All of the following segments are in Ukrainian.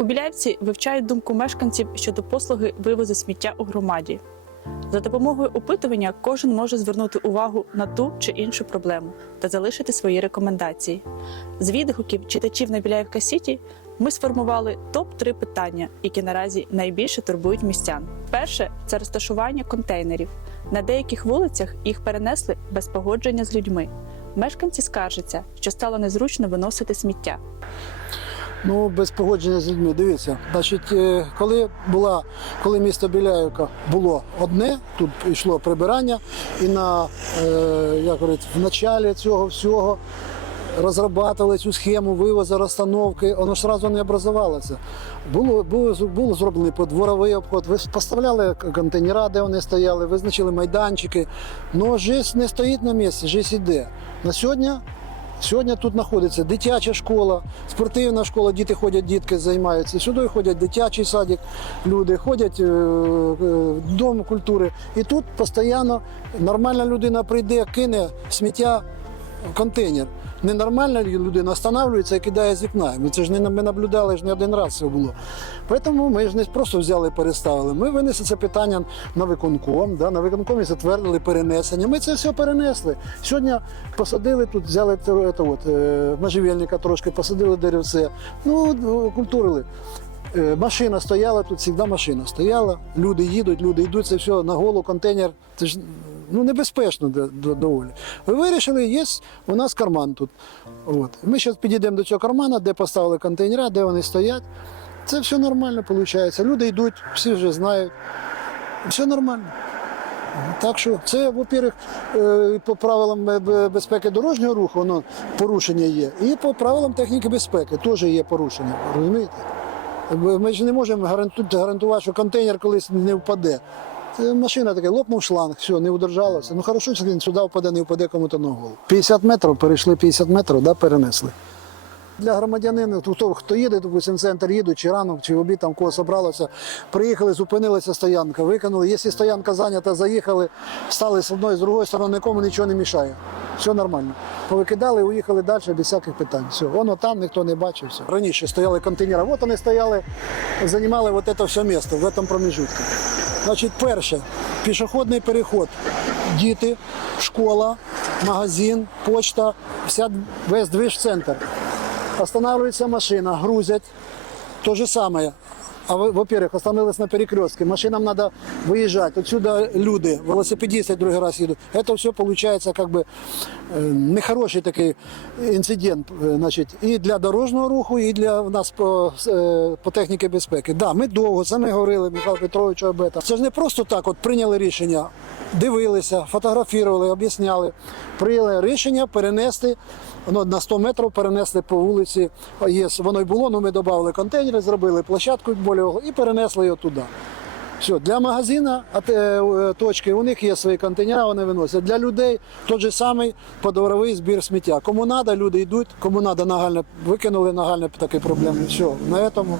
У Біляївці вивчають думку мешканців щодо послуги вивозу сміття у громаді. За допомогою опитування кожен може звернути увагу на ту чи іншу проблему та залишити свої рекомендації. З відгуків читачів на Біляївка Сіті ми сформували топ-3 питання, які наразі найбільше турбують містян. Перше це розташування контейнерів. На деяких вулицях їх перенесли без погодження з людьми. Мешканці скаржаться, що стало незручно виносити сміття. Ну, без погодження з людьми. Дивіться, значить, е, коли була, коли місто Біляївка було одне, тут йшло прибирання, і на е, як говорить, в началі цього всього розрабатували цю схему вивозу, розстановки, воно ж одразу не образувалося. Було, було, було зроблений подворовий обход, ви поставляли контейнера, де вони стояли, визначили майданчики. Ну, життя не стоїть на місці, життя йде. На сьогодні Сьогодні тут знаходиться дитяча школа, спортивна школа, діти ходять, дітки займаються. Сюди ходять дитячий садик, люди ходять е, е, в дом культури. І тут постійно нормальна людина прийде, кине сміття в контейнер. Ненормальна людина встановлюється і кидає з вікна. Ми це ж не ми наблюдали ж не один раз це було. Тому ми ж не просто взяли і переставили. Ми винесли це питання на виконком. Да? На виконкомі затвердили перенесення. Ми це все перенесли. Сьогодні посадили тут, взяли це, от, е, можжевельника трошки, посадили деревце. Ну, культурили. Е, Машина стояла, тут завжди машина стояла. Люди їдуть, люди йдуть, це все на голу контейнер. Це ж ну, небезпечно до- до- доволі. Ви вирішили, є у нас карман тут. От. Ми зараз підійдемо до цього кармана, де поставили контейнера, де вони стоять. Це все нормально виходить. Люди йдуть, всі вже знають. Все нормально. Так що це, во-первых, е, по правилам безпеки дорожнього руху воно порушення є. І по правилам техніки безпеки теж є порушення. Розумієте? Ми ж не можемо гарантувати, що контейнер колись не впаде. Машина така, лопнув шланг, все, не удержалося. Ну хорошо, що він сюди впаде, не впаде кому-то на голову. 50 метрів, перейшли 50 метрів, да, перенесли. Для громадянина, хто, хто їде, допустим, центр їдуть, чи ранок, чи в обід, там кого собралося, приїхали, зупинилася стоянка, виконали. Якщо стоянка зайнята, заїхали, стали з одної, з другої сторони, нікому нічого не мішає. Все нормально. Повикидали, уїхали далі без всяких питань. Все, воно там ніхто не бачив. Все. Раніше стояли контейнери, от вони стояли, займали вот це все місце, в цьому промежутку. Значить, перше, пішохідний переход. Діти, школа, магазин, почта, вся, весь движ-центр. Останавливается машина, грузят. То же самое. А во- во-первых, остановилась на перекрестке. Машинам надо выезжать. Отсюда люди, велосипедисты другой раз едут. Это все получается как бы э, нехороший такий інцидент. е, Значить, і для дорожнього руху, і для нас по, е, по техніці безпеки. Да, ми довго, це ми говорили, Михайло Петрович об этом. Це ж не просто так от прийняли рішення, дивилися, фотографували, об'ясняли. Прийняли рішення перенести воно на 100 метрів перенесли по вулиці. Є, воно й було, але ми додали контейнери, зробили площадку болього і перенесли його туди. Все, для магазина е, точки у них є свої контейнери, вони виносять. Для людей той же самий подворовий збір сміття. Кому треба, люди йдуть, кому треба нагальне, викинули нагальне такі проблеми. Все, на цьому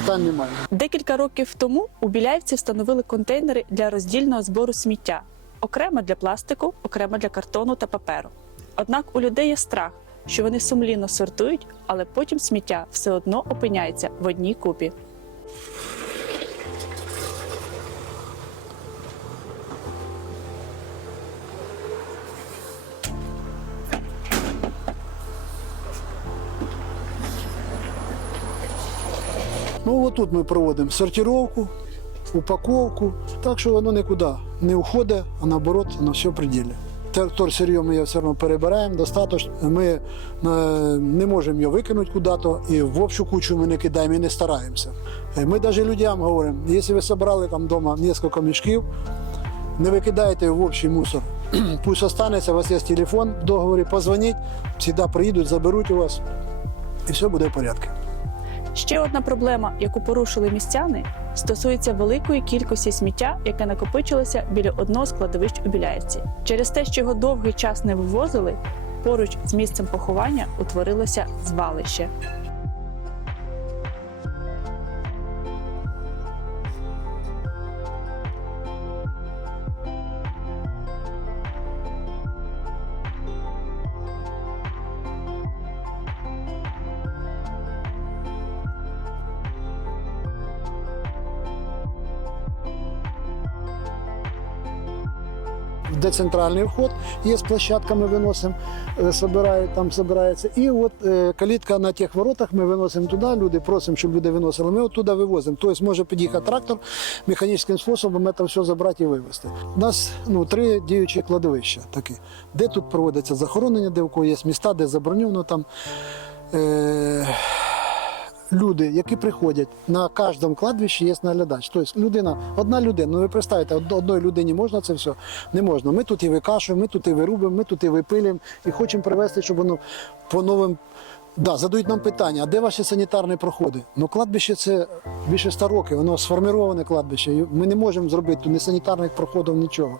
питань немає. Декілька років тому у Біляївці встановили контейнери для роздільного збору сміття окремо для пластику, окремо для картону та паперу. Однак у людей є страх, що вони сумлінно сортують, але потім сміття все одно опиняється в одній купі. Ну от тут ми проводимо сортировку, упаковку, так що воно нікуди не уходить, а наоборот, воно все в пределі. Тер- ми його все одно перебираємо, достатньо. Ми е, не можемо його викинути куди-то, і в общу кучу ми не кидаємо і не стараємося. Е, Ми навіть людям говоримо, якщо ви зібрали там вдома кілька мішків, не викидайте в общий мусор. Пусть останеться, у вас є телефон в договорі, позвоніть, завжди приїдуть, заберуть у вас, і все буде в порядку. Ще одна проблема, яку порушили містяни, стосується великої кількості сміття, яке накопичилося біля одного з кладовищ у Біляївці. Через те, що його довгий час не вивозили, поруч з місцем поховання утворилося звалище. Де центральний вход, є площадка, ми виносимо, е, собирають, там збирається. І от е, калітка на тих воротах ми виносимо туди, люди просимо, щоб люди виносили. Ми от туди вивозимо. Тобто може під'їхати трактор механічним способом це все забрати і вивезти. У нас ну, три діючі кладовища такі, де тут проводиться захоронення, де в кого є міста, де заброньовано там. Е- люди, які приходять на кожному кладбищі є наглядач. Тобто людина, одна людина. Ну ви представте, одної людині можна це все? Не можна. Ми тут і викашуємо, ми тут і вирубимо, ми тут і випилюємо, і хочемо привести, щоб воно по новим. Да, задають нам питання, а де ваші санітарні проходи? Ну, кладбище це більше ста років, воно сформіроване кладбище. Ми не можемо зробити тут ні санітарних проходів, нічого.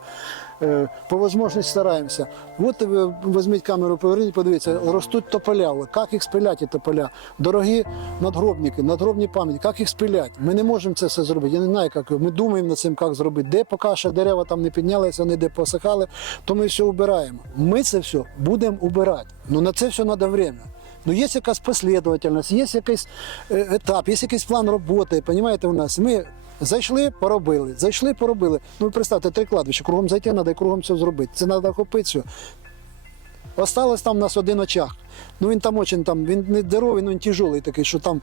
Е, По можливості стараємося. От ви візьміть камеру, поверніть, подивіться, ростуть тополя. Як їх спилять, ті тополя? Дорогі надгробники, надгробні пам'яті, як їх спилять? Ми не можемо це все зробити. Я не знаю, як. Ми думаємо над цим, як зробити. Де поки ще дерева там не піднялися, вони де посихали, то ми все убираємо. Ми це все будемо убирати. Ну на це все треба время. Ну, є якась послідовательність, є якийсь е, етап, є якийсь план роботи. Понімаєте, у нас ми зайшли, поробили, зайшли, поробили. Ну, ви представте, три кладбища, кругом зайти треба і кругом все зробити. Це треба охопити все. Осталось там у нас один очаг. Ну він там очень там, він не здоровий, ну він тяжелий такий, що там.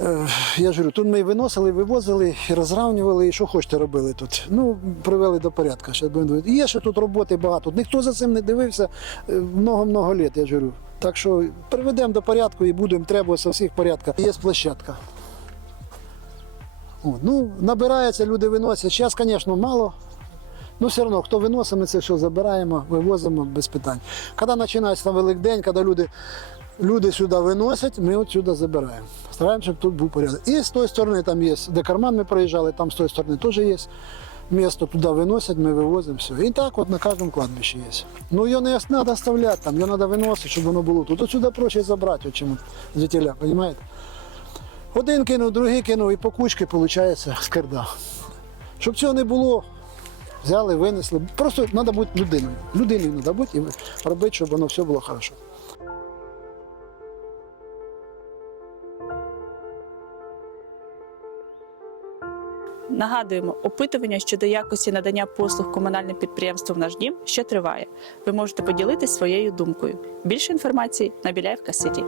Е, я ж говорю, тут ми виносили, вивозили, розравнювали, і що хочете робили тут. Ну, привели до порядку. Ще. Є ще тут роботи багато. Ніхто за цим не дивився е, много-много літ, я ж говорю. Так що приведемо до порядку і будемо треба з всіх порядка. Є площадка. Ну, набирається, люди виносять. Зараз, звісно, мало. Ну, все одно, хто виносить, ми це все забираємо, вивозимо без питань. Коли починається там Великдень, коли люди, люди сюди виносять, ми от сюди забираємо. Стараємося, щоб тут був порядок. І з тої сторони там є, де карман ми проїжджали, там з тої сторони теж є. Місто туди виносять, ми вивозимо все. І так от на кожному кладбищі є. Ну його не треба оставляти, там, його треба виносити, щоб воно було тут. От сюди проще забрати, чим звідтіля, розумієте? Один кинув, другий кинув, і по кучці виходить скерда. Щоб цього не було, взяли, винесли. Просто треба бути людиною. Людиною треба бути і робити, щоб воно все було хорошо. Нагадуємо, опитування щодо якості надання послуг комунальним підприємством «Наш дім» ще триває. Ви можете поділитись своєю думкою. Більше інформації на Біляєвка Сіті.